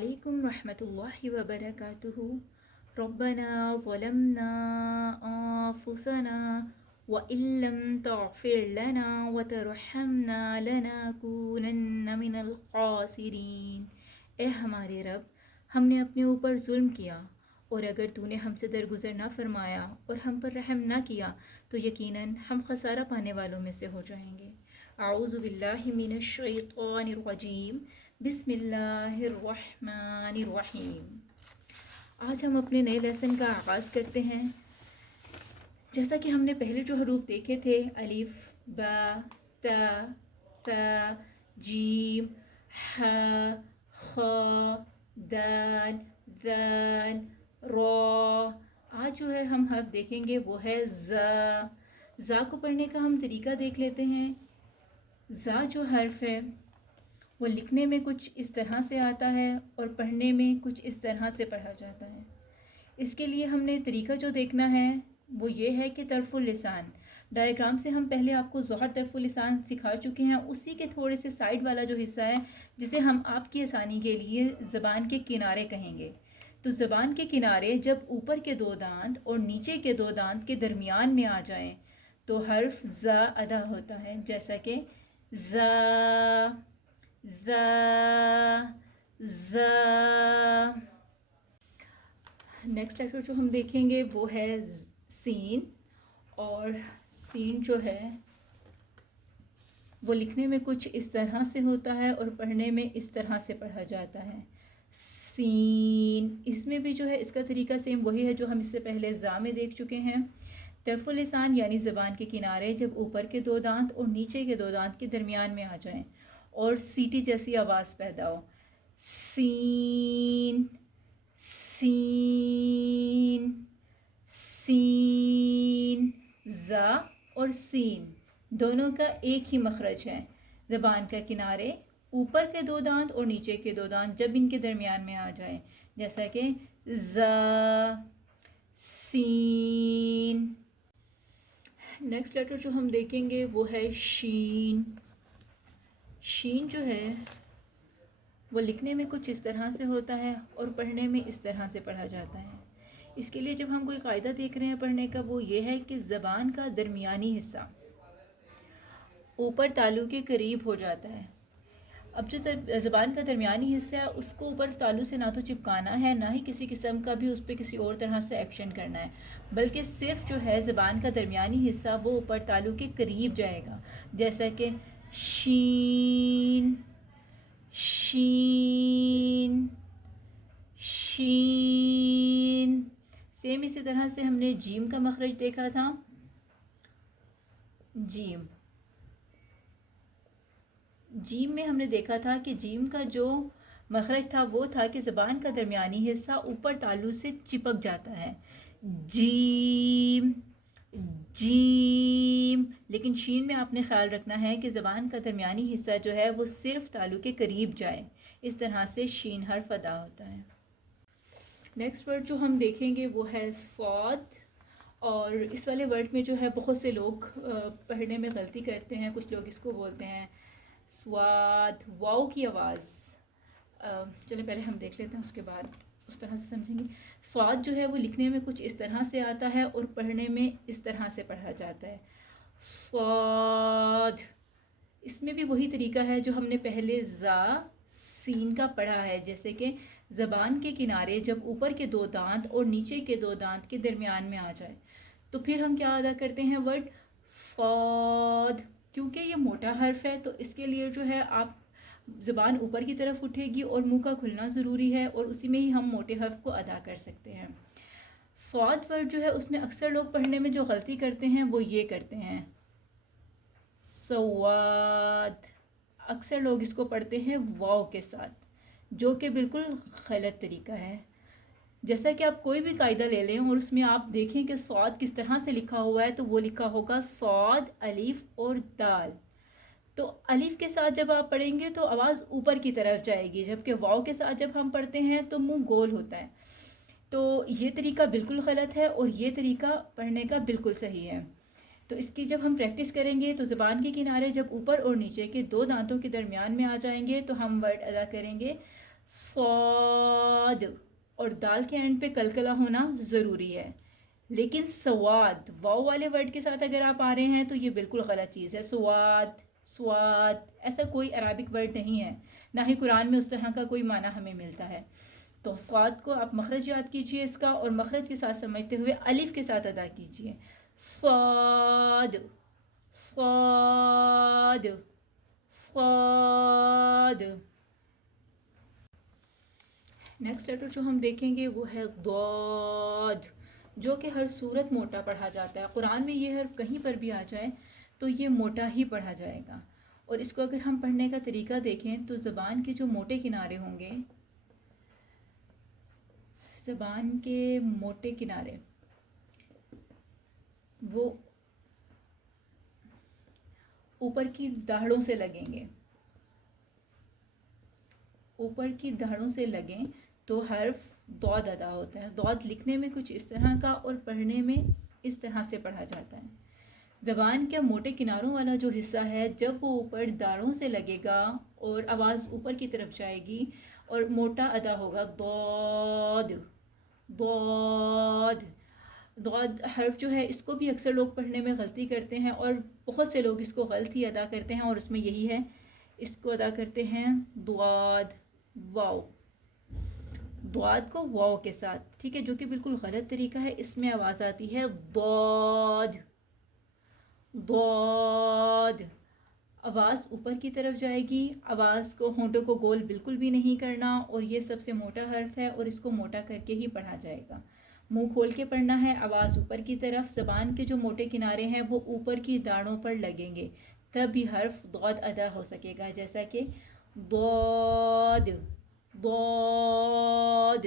علیکم ورحمۃ اللہ وبرکاتہ۔ ربنا ظلمنا انفسنا وان لم تغفر لنا وترحمنا لنکونن من الخاسرین۔ اے ہمارے رب، ہم نے اپنے اوپر ظلم کیا، اور اگر تو نے ہم سے درگزر نہ فرمایا اور ہم پر رحم نہ کیا تو یقیناً ہم خسارہ پانے والوں میں سے ہو جائیں گے۔ اعوذ باللہ من الشیطان الرجیم، بسم اللہ الرحمن الرحیم۔ آج ہم اپنے نئے لیسن کا آغاز کرتے ہیں۔ جیسا کہ ہم نے پہلے جو حروف دیکھے تھے، الف، با، تا، ثا، جیم، ح، خ، دال، ذال، را۔ آج جو ہے ہم حرف دیکھیں گے وہ ہے زا۔ زا کو پڑھنے کا ہم طریقہ دیکھ لیتے ہیں۔ زا جو حرف ہے وہ لکھنے میں کچھ اس طرح سے آتا ہے اور پڑھنے میں کچھ اس طرح سے پڑھا جاتا ہے۔ اس کے لیے ہم نے طریقہ جو دیکھنا ہے وہ یہ ہے کہ طرف اللسان، ڈائیگرام سے ہم پہلے آپ کو ظہر طرف اللسان سکھا چکے ہیں، اسی کے تھوڑے سے سائڈ والا جو حصہ ہے جسے ہم آپ کی آسانی کے لیے زبان کے کنارے کہیں گے۔ تو زبان کے کنارے جب اوپر کے دو دانت اور نیچے کے دو دانت کے درمیان میں آ جائیں تو حرف زا ادا ہوتا ہے، جیسا کہ زا، زا، زا۔ نیکسٹ لیٹر جو ہم دیکھیں گے وہ ہے سین، اور سین جو ہے وہ لکھنے میں کچھ اس طرح سے ہوتا ہے اور پڑھنے میں اس طرح سے پڑھا جاتا ہے، سین۔ اس میں بھی جو ہے اس کا طریقہ سیم وہی ہے جو ہم اس سے پہلے زا میں دیکھ چکے ہیں۔ طرف اللسان یعنی زبان کے کنارے جب اوپر کے دو دانت اور نیچے کے دو دانت کے درمیان میں آ جائیں اور سیٹی جیسی آواز پیدا ہو، سین، سین، سین۔ زا اور سین دونوں کا ایک ہی مخرج ہے۔ زبان کا کنارے اوپر کے دو دانت اور نیچے کے دو دانت جب ان کے درمیان میں آ جائیں، جیسا کہ زا، سین۔ نیکسٹ لیٹر جو ہم دیکھیں گے وہ ہے شین۔ شین جو ہے وہ لکھنے میں کچھ اس طرح سے ہوتا ہے اور پڑھنے میں اس طرح سے پڑھا جاتا ہے۔ اس کے لیے جب ہم کوئی قاعدہ دیکھ رہے ہیں پڑھنے کا وہ یہ ہے کہ زبان کا درمیانی حصہ اوپر تالو کے قریب ہو جاتا ہے۔ اب جو زبان کا درمیانی حصہ ہے اس کو اوپر تالو سے نہ تو چپکانا ہے، نہ ہی کسی قسم کا بھی اس پہ کسی اور طرح سے ایکشن کرنا ہے، بلکہ صرف جو ہے زبان کا درمیانی حصہ وہ اوپر تالو کے قریب جائے گا، جیسا کہ شین، شین، شین۔ سیم اسی طرح سے ہم نے جیم کا مخرج دیکھا تھا، جیم۔ جیم میں ہم نے دیکھا تھا کہ جیم کا جو مخرج تھا وہ تھا کہ زبان کا درمیانی حصہ اوپر تالو سے چپک جاتا ہے، جیم، جیم۔ لیکن شین میں آپ نے خیال رکھنا ہے کہ زبان کا درمیانی حصہ جو ہے وہ صرف تالو کے قریب جائے، اس طرح سے شین حرف ادا ہوتا ہے۔ نیکسٹ ورڈ جو ہم دیکھیں گے وہ ہے صاد، اور اس والے ورڈ میں جو ہے بہت سے لوگ پڑھنے میں غلطی کرتے ہیں۔ کچھ لوگ اس کو بولتے ہیں سواد، واو کی آواز۔ چلیں پہلے ہم دیکھ لیتے ہیں، اس کے بعد اس طرح سے سمجھیں گے۔ سواد جو ہے وہ لکھنے میں کچھ اس طرح سے آتا ہے اور پڑھنے میں اس طرح سے پڑھا جاتا ہے، صاد۔ اس میں بھی وہی طریقہ ہے جو ہم نے پہلے زا، سین کا پڑھا ہے، جیسے کہ زبان کے کنارے جب اوپر کے دو دانت اور نیچے کے دو دانت کے درمیان میں آ جائے تو پھر ہم کیا ادا کرتے ہیں، ورڈ صاد۔ کیونکہ یہ موٹا حرف ہے تو اس کے لیے جو ہے آپ زبان اوپر کی طرف اٹھے گی اور منہ کا کھلنا ضروری ہے، اور اسی میں ہی ہم موٹے حرف کو ادا کر سکتے ہیں۔ صاد ورڈ جو ہے اس میں اکثر لوگ پڑھنے میں جو غلطی کرتے ہیں وہ یہ کرتے ہیں، سواد۔ اکثر لوگ اس کو پڑھتے ہیں واو کے ساتھ، جو کہ بالکل غلط طریقہ ہے۔ جیسا کہ آپ کوئی بھی قاعدہ لے لیں اور اس میں آپ دیکھیں کہ صاد کس طرح سے لکھا ہوا ہے تو وہ لکھا ہوگا صاد، الف اور دال۔ تو الف کے ساتھ جب آپ پڑھیں گے تو آواز اوپر کی طرف جائے گی، جبکہ واو کے ساتھ جب ہم پڑھتے ہیں تو منہ گول ہوتا ہے۔ تو یہ طریقہ بالکل غلط ہے اور یہ طریقہ پڑھنے کا بالکل صحیح ہے۔ تو اس کی جب ہم پریکٹس کریں گے تو زبان کے کنارے جب اوپر اور نیچے کے دو دانتوں کے درمیان میں آ جائیں گے تو ہم ورڈ ادا کریں گے صاد، اور دال کے اینڈ پہ کلکلا ہونا ضروری ہے. لیکن سواد واو والے ورڈ کے ساتھ اگر آپ آ رہے ہیں تو یہ بالکل غلط چیز ہے. سواد، سواد ایسا کوئی عربک ورڈ نہیں ہے، نہ ہی قرآن میں اس طرح کا کوئی معنی ہمیں ملتا ہے. تو سواد کو آپ مخرج یاد کیجئے اس کا، اور مخرج کے ساتھ سمجھتے ہوئے الف کے ساتھ ادا کیجئے. صاد، صاد، صاد. نیکسٹ لیٹر جو ہم دیکھیں گے وہ ہے ضاد، جو کہ ہر صورت موٹا پڑھا جاتا ہے. قرآن میں یہ حرف کہیں پر بھی آ جائے تو یہ موٹا ہی پڑھا جائے گا. اور اس کو اگر ہم پڑھنے کا طریقہ دیکھیں تو زبان کے جو موٹے کنارے ہوں گے، زبان کے موٹے کنارے وہ اوپر کی دہڑوں سے لگیں گے. اوپر کی دہڑوں سے لگیں تو حرف ضاد ادا ہوتا ہے. ضاد لکھنے میں کچھ اس طرح کا اور پڑھنے میں اس طرح سے پڑھا جاتا ہے. زبان کے موٹے کناروں والا جو حصہ ہے جب وہ اوپر داڑھوں سے لگے گا اور آواز اوپر کی طرف جائے گی اور موٹا ادا ہوگا ضاد، ضاد. ضاد حرف جو ہے اس کو بھی اکثر لوگ پڑھنے میں غلطی کرتے ہیں، اور بہت سے لوگ اس کو غلط ہی ادا کرتے ہیں، اور اس میں یہی ہے، اس کو ادا کرتے ہیں ضاد واو. ضاد کو واو کے ساتھ، ٹھیک ہے، جو کہ بالکل غلط طریقہ ہے. اس میں آواز آتی ہے ضاد، ضاد. آواز اوپر کی طرف جائے گی، آواز کو ہونٹوں کو گول بالکل بھی نہیں کرنا، اور یہ سب سے موٹا حرف ہے اور اس کو موٹا کر کے ہی پڑھا جائے گا. منہ کھول کے پڑھنا ہے، آواز اوپر کی طرف. زبان کے جو موٹے کنارے ہیں وہ اوپر کی داڑھوں پر لگیں گے، تب بھی حرف ضاد ادا ہو سکے گا. جیسا کہ ضاد، ضاد.